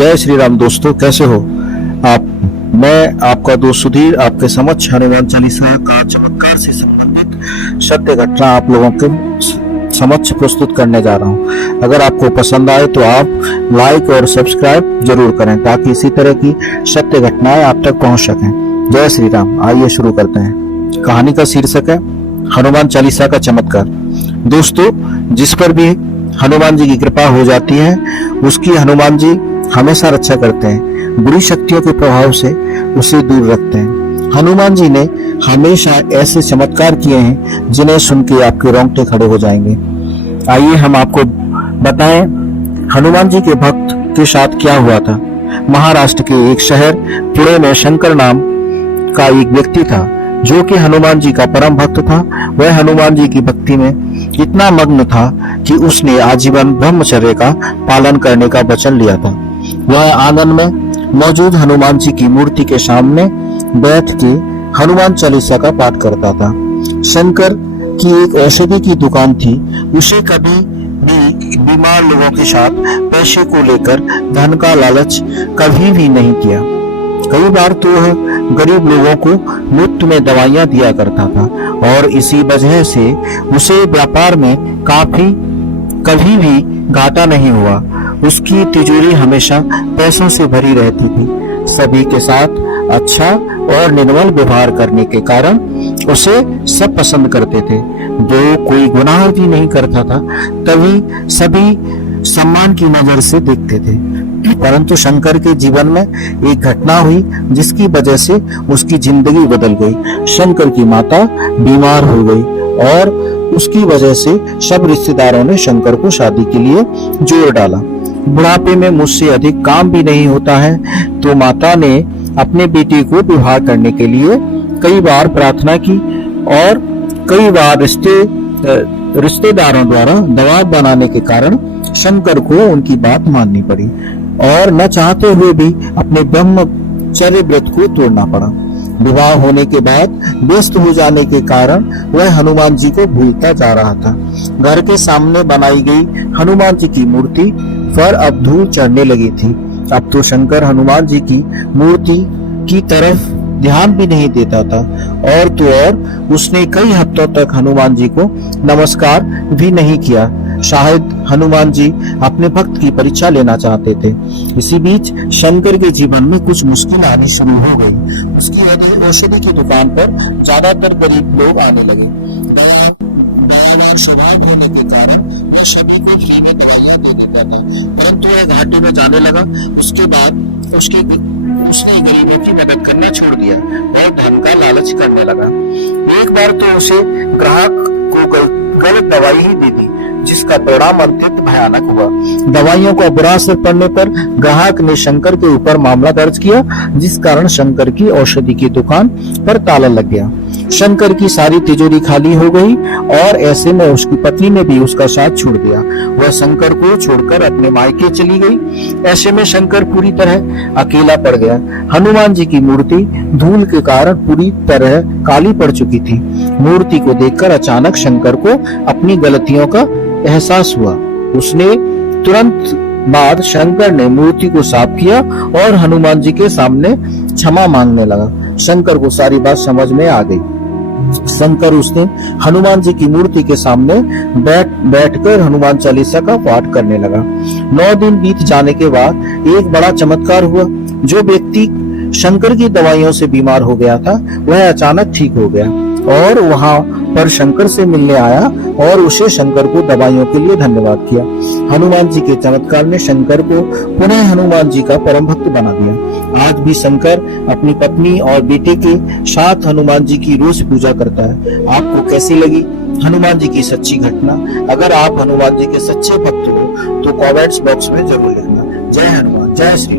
जय श्री राम दोस्तों, कैसे हो आप। मैं आपका दोस्त सुधीर आपके समक्ष हनुमान चालीसा का चमत्कार से संबंधित सत्य घटना आप लोगों के समक्ष प्रस्तुत करने जा रहा हूं। अगर आपको पसंद आए तो आप लाइक और सब्सक्राइब जरूर करें ताकि इसी तरह की सत्य घटनाएं आप तक पहुंच सकें। जय श्री राम। आइए शुरू करते हैं। कहानी का शीर्षक है हनुमान चालीसा का चमत्कार। दोस्तों, जिस पर भी हनुमान जी की कृपा हो जाती है उसकी हनुमान जी हमेशा रक्षा करते हैं, बुरी शक्तियों के प्रभाव से उसे दूर रखते हैं। हनुमान जी ने हमेशा ऐसे चमत्कार किए हैं जिन्हें सुन के आपके रोंगटे खड़े हो जाएंगे। आइए हम आपको बताएं हनुमान जी के भक्त के साथ क्या हुआ था। महाराष्ट्र के एक शहर पुणे में शंकर नाम का एक व्यक्ति था जो कि हनुमान जी का परम भक्त था। वह हनुमान जी की भक्ति में इतना मग्न था कि उसने आजीवन ब्रह्मचर्य का पालन करने का वचन लिया था। वह आंगन में मौजूद हनुमान जी की मूर्ति के सामने बैठ के हनुमान चालीसा का पाठ करता था। शंकर की एक औषधि की दुकान थी। उसे कभी भी बीमार लोगों के साथ पैसे को लेकर धन का लालच कभी भी नहीं किया। कई बार तो वह गरीब लोगों को मुफ्त में दवाइयां दिया करता था और इसी वजह से उसे व्यापार में कभी भी घाटा नहीं हुआ। उसकी तिजोरी हमेशा पैसों से भरी रहती थी। सभी के साथ अच्छा और निर्मल व्यवहार करने के कारण उसे सब पसंद करते थे। जो कोई गुनाह भी नहीं करता था तभी सभी सम्मान की नजर से देखते थे। परंतु शंकर के जीवन में एक घटना हुई जिसकी वजह से उसकी जिंदगी बदल गई। शंकर की माता बीमार हो गई और उसकी वजह से सब रिश्तेदारों ने शंकर को शादी के लिए जोर डाला। बुढ़ापे में मुझसे अधिक काम भी नहीं होता है तो माता ने अपने बेटे को विवाह करने के लिए कई बार प्रार्थना की और कई बार रिश्तेदारों द्वारा दबाव बनाने के कारण शंकर को उनकी बात माननी पड़ी और न चाहते हुए भी अपने ब्रह्मचर्य व्रत को तोड़ना पड़ा। विवाह होने के बाद व्यस्त हो जाने के कारण वह हनुमान जी को भूलता जा रहा था। घर के सामने बनाई गई हनुमान जी की मूर्ति पर अब धूल चढ़ने लगी थी। अब तो शंकर हनुमान जी की मूर्ति की तरफ ध्यान भी नहीं देता था और तो और उसने कई हफ्तों तक हनुमान जी को नमस्कार भी नहीं किया। शायद हनुमान जी अपने भक्त की परीक्षा लेना चाहते थे। इसी बीच शंकर के जीवन में कुछ मुश्किल आनी शुरू हो गई। उसकी औषधि की दुकान पर ज्यादातर गरीब लोग आने लगे। दयावान स्वभाव होने के कारण वह सभी को फ्री में दवाइयां दे देता था, परंतु वह घाटे में जाने लगा। उसके बाद उसने गरीबों की मदद करना छोड़ दिया और धन का लालच करने लगा। एक बार तो उसे ग्राहक को गलत दवाई ही दे दी जिसका परिणाम अत्यंत भयानक हुआ। दवाइयों का बुरा असर पड़ने पर ग्राहक ने शंकर के ऊपर मामला दर्ज किया जिस कारण शंकर की औषधि की दुकान पर ताला लग गया। शंकर की सारी तिजोरी खाली हो गई और ऐसे में उसकी पत्नी ने भी उसका साथ छोड़ दिया। वह शंकर को छोड़कर अपने मायके चली गई। ऐसे में शंकर पूरी तरह अकेला पड़ गया। हनुमान जी की मूर्ति धूल के कारण पूरी तरह काली पड़ चुकी थी। मूर्ति को देखकर अचानक शंकर को अपनी गलतियों का एहसास हुआ। उसने तुरंत बाद शंकर ने मूर्ति को साफ किया और हनुमान जी के सामने क्षमा मांगने लगा। शंकर को सारी बात समझ में आ गई। शंकर उसने हनुमान जी की मूर्ति के सामने बैठकर हनुमान चालीसा का पाठ करने लगा। 9 दिन बीत जाने के बाद एक बड़ा चमत्कार हुआ। जो व्यक्ति शंकर की दवाइयों से बीमार हो गया था वह अचानक ठीक हो गया और वहां पर शंकर से मिलने आया और उसे शंकर को दवाइयों के लिए धन्यवाद किया। हनुमान जी के चमत्कार ने शंकर को पुनः हनुमान जी का परम भक्त बना दिया। आज भी शंकर अपनी पत्नी और बेटे के साथ हनुमान जी की रोज पूजा करता है। आपको कैसी लगी हनुमान जी की सच्ची घटना? अगर आप हनुमान जी के सच्चे भक्त हो तो कमेंट्स बॉक्स में जरूर लिखना। जय हनुमान, जय श्री।